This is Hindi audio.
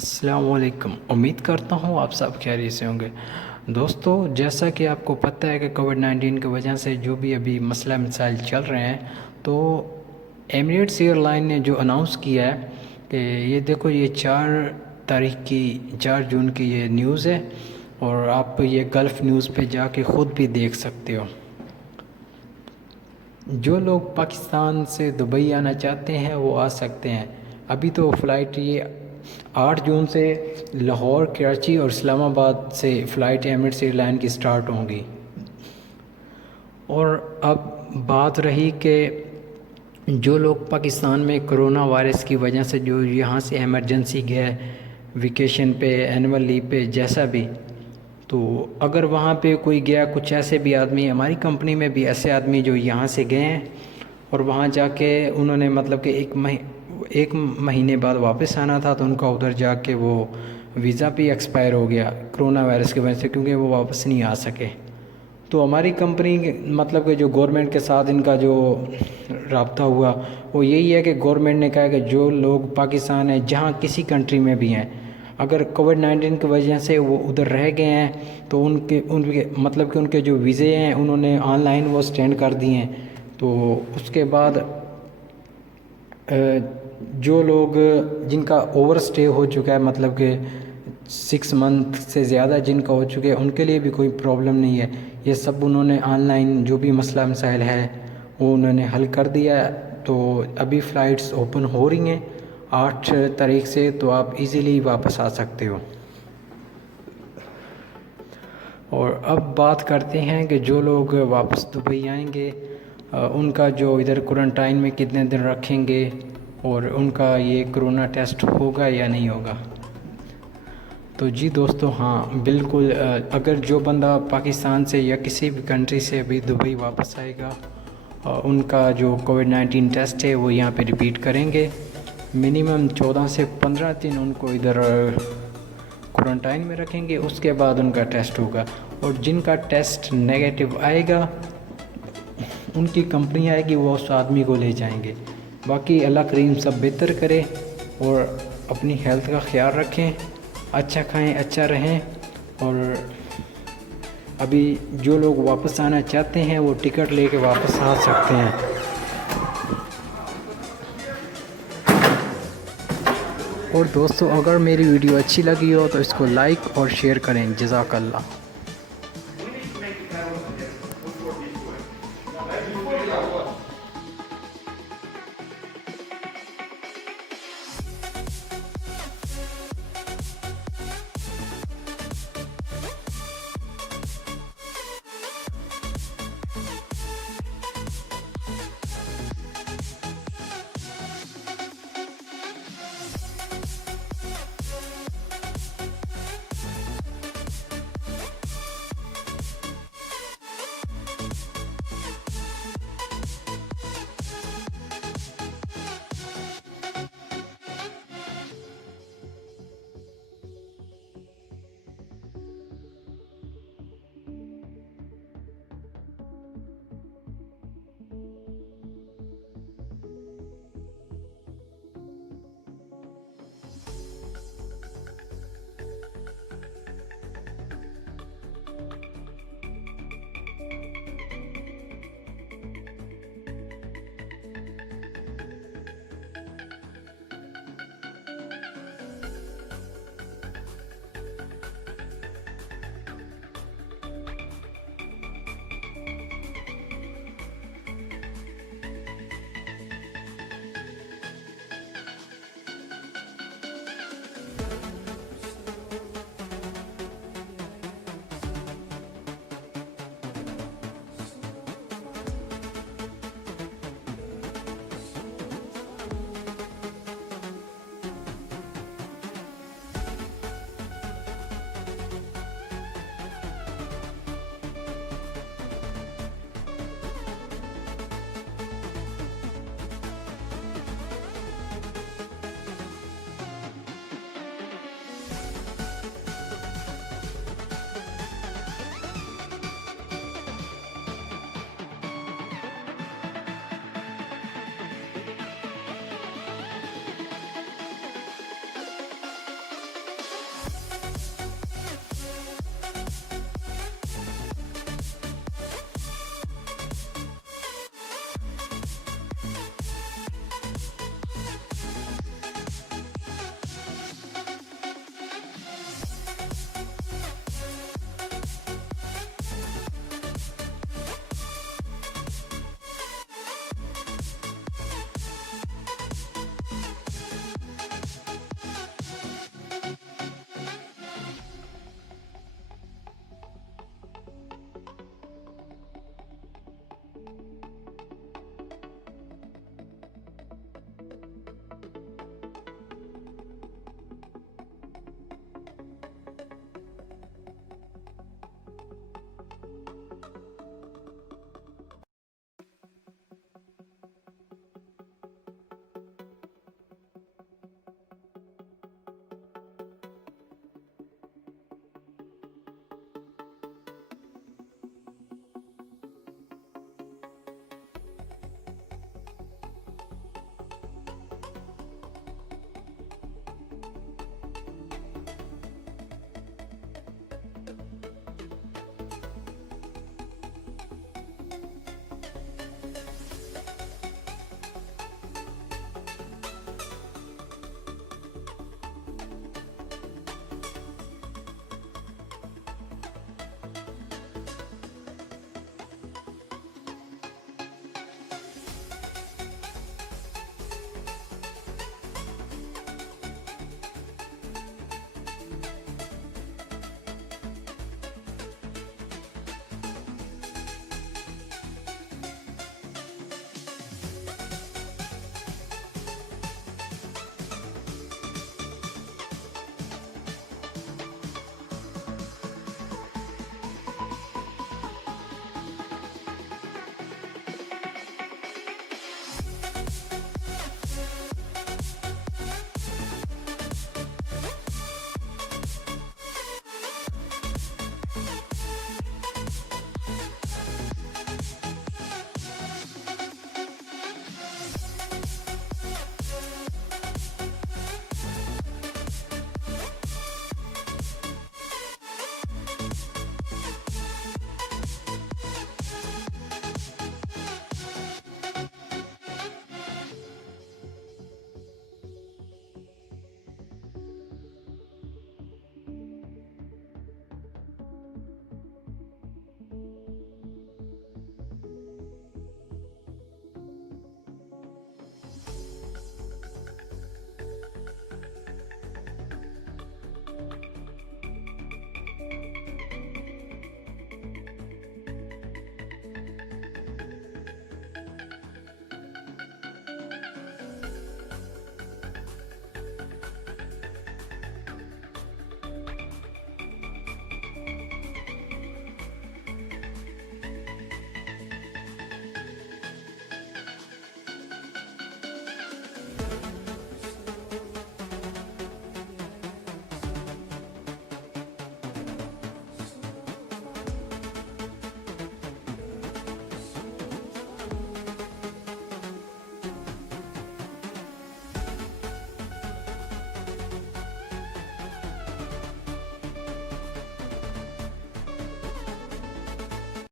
अस्सलामुअलैकुम। उम्मीद करता हूँ आप सब खैरियत से होंगे। दोस्तों, जैसा कि आपको पता है कि कोविड-19 की वजह से जो भी अभी मसला मसाइल चल रहे हैं, तो एमिरेट्स एयरलाइन ने जो अनाउंस किया है कि ये देखो, ये 4 जून की ये न्यूज़ है और आप ये गल्फ़ न्यूज़ पे जाके ख़ुद भी देख सकते हो। जो लोग पाकिस्तान से दुबई आना चाहते हैं वो आ सकते हैं। अभी तो फ़्लाइट ये 8 जून से लाहौर, कराची और इस्लामाबाद से फ़्लाइट एमिरेट्स एयरलाइन की स्टार्ट होंगी। और अब बात रही कि जो लोग पाकिस्तान में कोरोना वायरस की वजह से जो यहाँ से इमरजेंसी गए वेकेशन पे, एनुअल लीव पे, जैसा भी, तो अगर वहाँ पे कोई गया, कुछ ऐसे भी आदमी, हमारी कंपनी में भी ऐसे आदमी जो यहाँ से गए हैं और वहाँ जाके उन्होंने मतलब कि एक महीने बाद वापस आना था, तो उनका उधर जाके वो वीज़ा भी एक्सपायर हो गया कोरोना वायरस की वजह से, क्योंकि वो वापस नहीं आ सके। तो हमारी कंपनी मतलब कि जो गवर्नमेंट के साथ इनका जो राब्ता हुआ वो यही है कि गवर्नमेंट ने कहा कि जो लोग पाकिस्तान है, जहाँ किसी कंट्री में भी हैं, अगर कोविड-19 की वजह से वो उधर रह गए हैं तो उनके मतलब कि उनके जो वीज़े हैं उन्होंने ऑनलाइन वो स्टैंड कर दिए हैं। तो उसके बाद जो लोग जिनका ओवर स्टे हो चुका है, मतलब कि 6 मंथ से ज़्यादा जिनका हो चुके हैं, उनके लिए भी कोई प्रॉब्लम नहीं है। ये सब उन्होंने ऑनलाइन जो भी मसला मसाइल है वो उन्होंने हल कर दिया है। तो अभी फ़्लाइट्स ओपन हो रही हैं 8 तारीख से, तो आप इजीली वापस आ सकते हो। और अब बात करते हैं कि जो लोग वापस दुबई आएंगे उनका जो इधर क्वारंटाइन में कितने दिन रखेंगे और उनका ये कोरोना टेस्ट होगा या नहीं होगा। तो जी दोस्तों, हाँ बिल्कुल, अगर जो बंदा पाकिस्तान से या किसी भी कंट्री से अभी दुबई वापस आएगा, उनका जो कोविड-19 टेस्ट है वो यहाँ पे रिपीट करेंगे। मिनिमम 14 से 15 दिन उनको इधर क्वारंटाइन में रखेंगे, उसके बाद उनका टेस्ट होगा। और जिनका टेस्ट नेगेटिव आएगा उनकी कंपनी आएगी, वो उस आदमी को ले जाएंगे। बाकी अल्लाह करीम सब बेहतर करे और अपनी हेल्थ का ख्याल रखें, अच्छा खाएं, अच्छा रहें। और अभी जो लोग वापस आना चाहते हैं वो टिकट लेके वापस आ सकते हैं। और दोस्तों, अगर मेरी वीडियो अच्छी लगी हो तो इसको लाइक और शेयर करें। जज़ाकल्लाह।